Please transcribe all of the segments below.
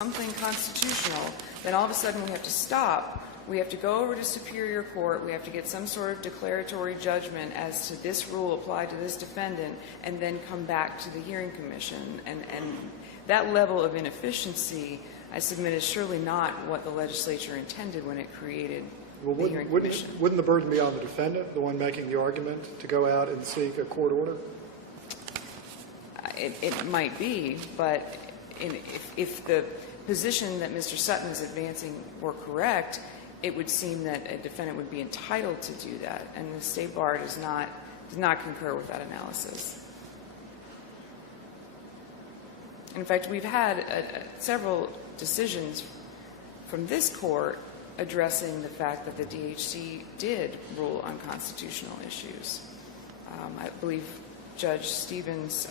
something constitutional, then all of a sudden we have to stop. We have to go over to Superior Court. We have to get some sort of declaratory judgment as to this rule applied to this defendant, and then come back to the hearing commission. And that level of inefficiency, I submit, is surely not what the legislature intended when it created the hearing commission. Wouldn't the burden be on the defendant, the one making the argument, to go out and seek a court order? It might be, but if the position that Mr. Sutton is advancing were correct, it would seem that a defendant would be entitled to do that, and the State Bar does not concur with that analysis. In fact, we've had several decisions from this court addressing the fact that the DHC did rule on constitutional issues. I believe Judge Stevens'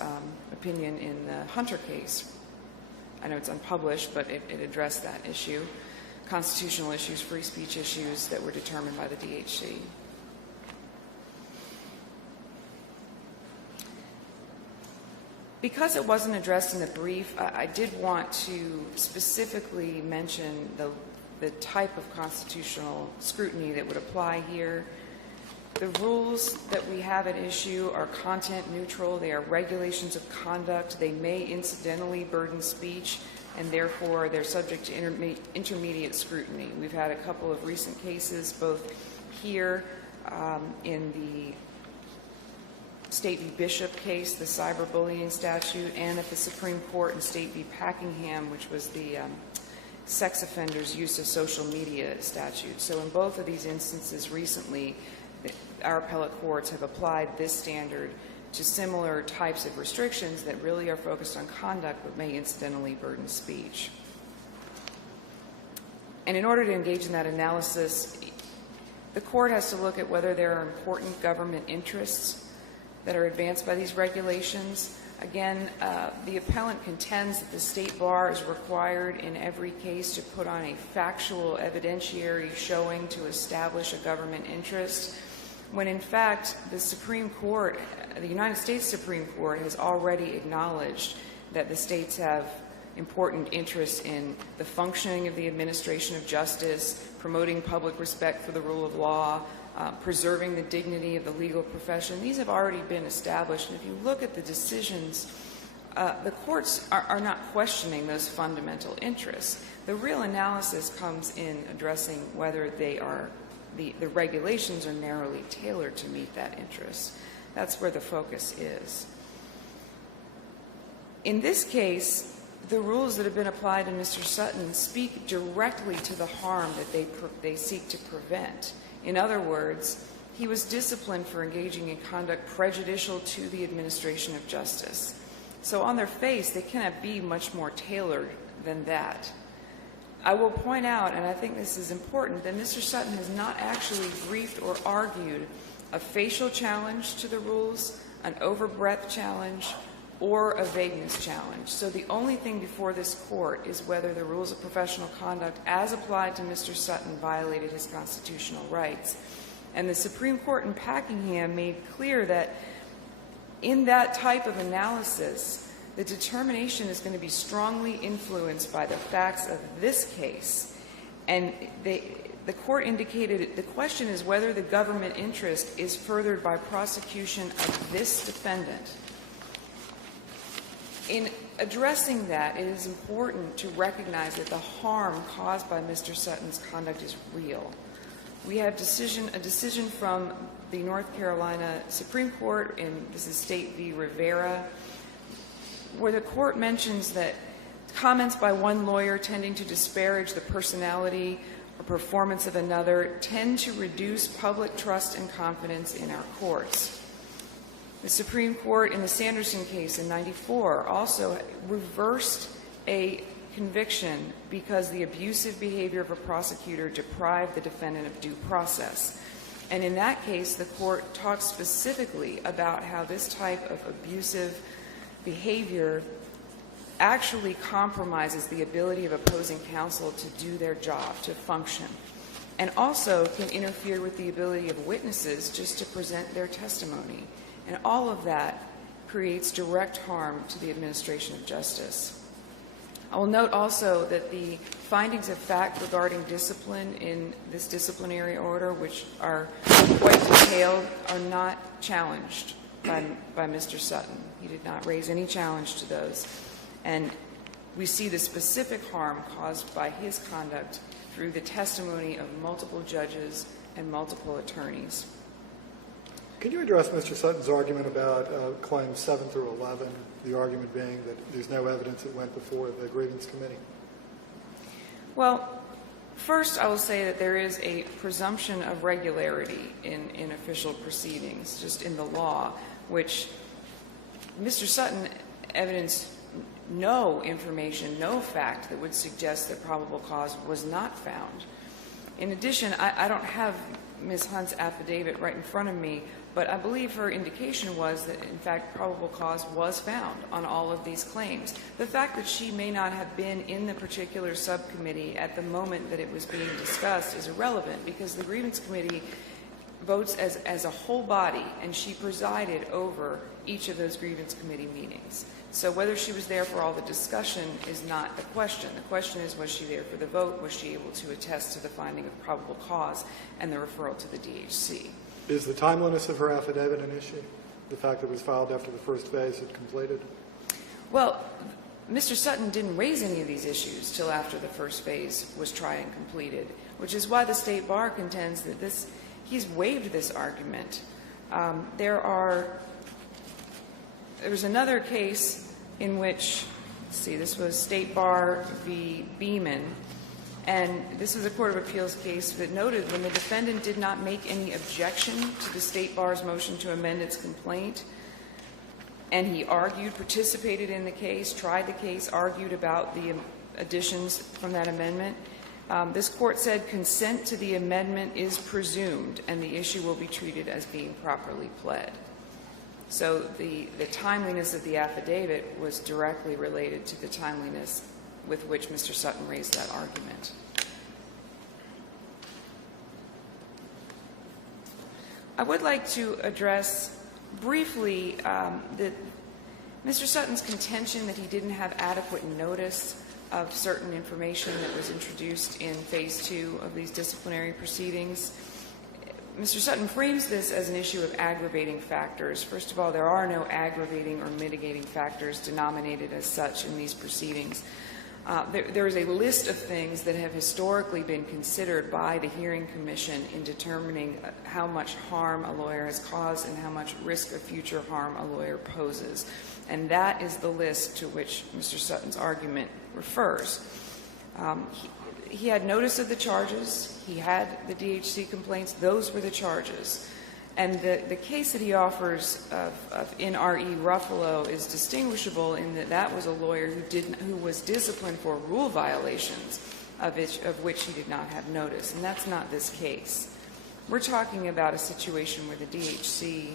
opinion in the Hunter case, I know it's unpublished, but it addressed that issue, constitutional issues, free speech issues that were determined by the DHC. Because it wasn't addressed in the brief, I did want to specifically mention the type of constitutional scrutiny that would apply here. The rules that we have at issue are content neutral. They are regulations of conduct. They may incidentally burden speech, and therefore they're subject to intermediate scrutiny. We've had a couple of recent cases, both here in the State v. Bishop case, the cyberbullying statute, and at the Supreme Court in State v. Packingham, which was the sex offenders' use of social media statute. So in both of these instances recently, our appellate courts have applied this standard to similar types of restrictions that really are focused on conduct but may incidentally burden speech. And in order to engage in that analysis, the court has to look at whether there are important government interests that are advanced by these regulations. Again, the appellant contends that the State Bar is required in every case to put on a factual evidentiary showing to establish a government interest, when in fact the Supreme Court, the United States Supreme Court, has already acknowledged that the states have important interests in the functioning of the administration of justice, promoting public respect for the rule of law, preserving the dignity of the legal profession. These have already been established, and if you look at the decisions, the courts are not questioning those fundamental interests. The real analysis comes in addressing whether they are the regulations are narrowly tailored to meet that interest. That's where the focus is. In this case, the rules that have been applied to Mr. Sutton speak directly to the harm that they seek to prevent. In other words, he was disciplined for engaging in conduct prejudicial to the administration of justice. So on their face, they cannot be much more tailored than that. I will point out, and I think this is important, that Mr. Sutton has not actually briefed or argued a facial challenge to the rules, an overbreadth challenge, or a vagueness challenge. So the only thing before this court is whether the rules of professional conduct as applied to Mr. Sutton violated his constitutional rights. And the Supreme Court in Packingham made clear that in that type of analysis, the determination is going to be strongly influenced by the facts of this case. And the court indicated the question is whether the government interest is furthered by prosecution of this defendant. In addressing that, it is important to recognize that the harm caused by Mr. Sutton's conduct is real. We have a decision from the North Carolina Supreme Court, and this is State v. Rivera, where the court mentions that comments by one lawyer tending to disparage the personality or performance of another tend to reduce public trust and confidence in our courts. The Supreme Court in the Sanderson case in '94 also reversed a conviction because the abusive behavior of a prosecutor deprived the defendant of due process. And in that case, the court talked specifically about how this type of abusive behavior actually compromises the ability of opposing counsel to do their job, to function, and also can interfere with the ability of witnesses just to present their testimony. And all of that creates direct harm to the administration of justice. I will note also that the findings of fact regarding discipline in this disciplinary order, which are quite detailed, are not challenged by Mr. Sutton. He did not raise any challenge to those. And we see the specific harm caused by his conduct through the testimony of multiple judges and multiple attorneys. Can you address Mr. Sutton's argument about claims 7 through 11, the argument being that there's no evidence that went before the grievance committee? Well, first I will say that there is a presumption of regularity in official proceedings, just in the law, which Mr. Sutton evidenced no information, no fact that would suggest that probable cause was not found. In addition, I don't have Ms. Hunt's affidavit right in front of me, but I believe her indication was that, in fact, probable cause was found on all of these claims. The fact that she may not have been in the particular subcommittee at the moment that it was being discussed is irrelevant, because the grievance committee votes as a whole body, and she presided over each of those grievance committee meetings. So whether she was there for all the discussion is not the question. The question is, was she there for the vote? Was she able to attest to the finding of probable cause and the referral to the DHC? Is the timeliness of her affidavit an issue? The fact that it was filed after the first phase had completed? Well, Mr. Sutton didn't raise any of these issues till after the first phase was tried and completed, which is why the State Bar contends that he's waived this argument. There's another case in which, let's see, this was State Bar v. Beeman, and this was a Court of Appeals case that noted when the defendant did not make any objection to the State Bar's motion to amend its complaint, and he argued, participated in the case, tried the case, argued about the additions from that amendment, this court said consent to the amendment is presumed and the issue will be treated as being properly pled. So the timeliness of the affidavit was directly related to the timeliness with which Mr. Sutton raised that argument. I would like to address briefly Mr. Sutton's contention that he didn't have adequate notice of certain information that was introduced in Phase 2 of these disciplinary proceedings. Mr. Sutton frames this as an issue of aggravating factors. First of all, there are no aggravating or mitigating factors denominated as such in these proceedings. There is a list of things that have historically been considered by the hearing commission in determining how much harm a lawyer has caused and how much risk of future harm a lawyer poses. And that is the list to which Mr. Sutton's argument refers. He had notice of the charges. He had the DHC complaints. Those were the charges. And the case that he offers of N.R.E. Ruffalo is distinguishable in that that was a lawyer who was disciplined for rule violations of which he did not have notice. And that's not this case. We're talking about a situation where the DHC,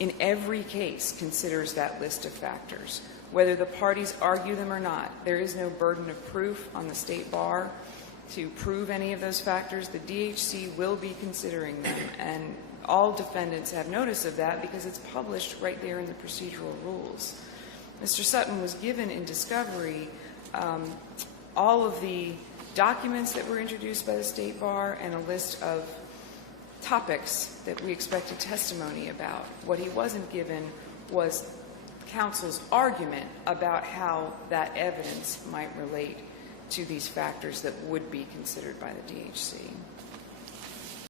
in every case, considers that list of factors. Whether the parties argue them or not, there is no burden of proof on the State Bar to prove any of those factors. The DHC will be considering them, and all defendants have notice of that because it's published right there in the procedural rules. Mr. Sutton was given in discovery all of the documents that were introduced by the State Bar and a list of topics that we expected testimony about. What he wasn't given was counsel's argument about how that evidence might relate to these factors that would be considered by the DHC.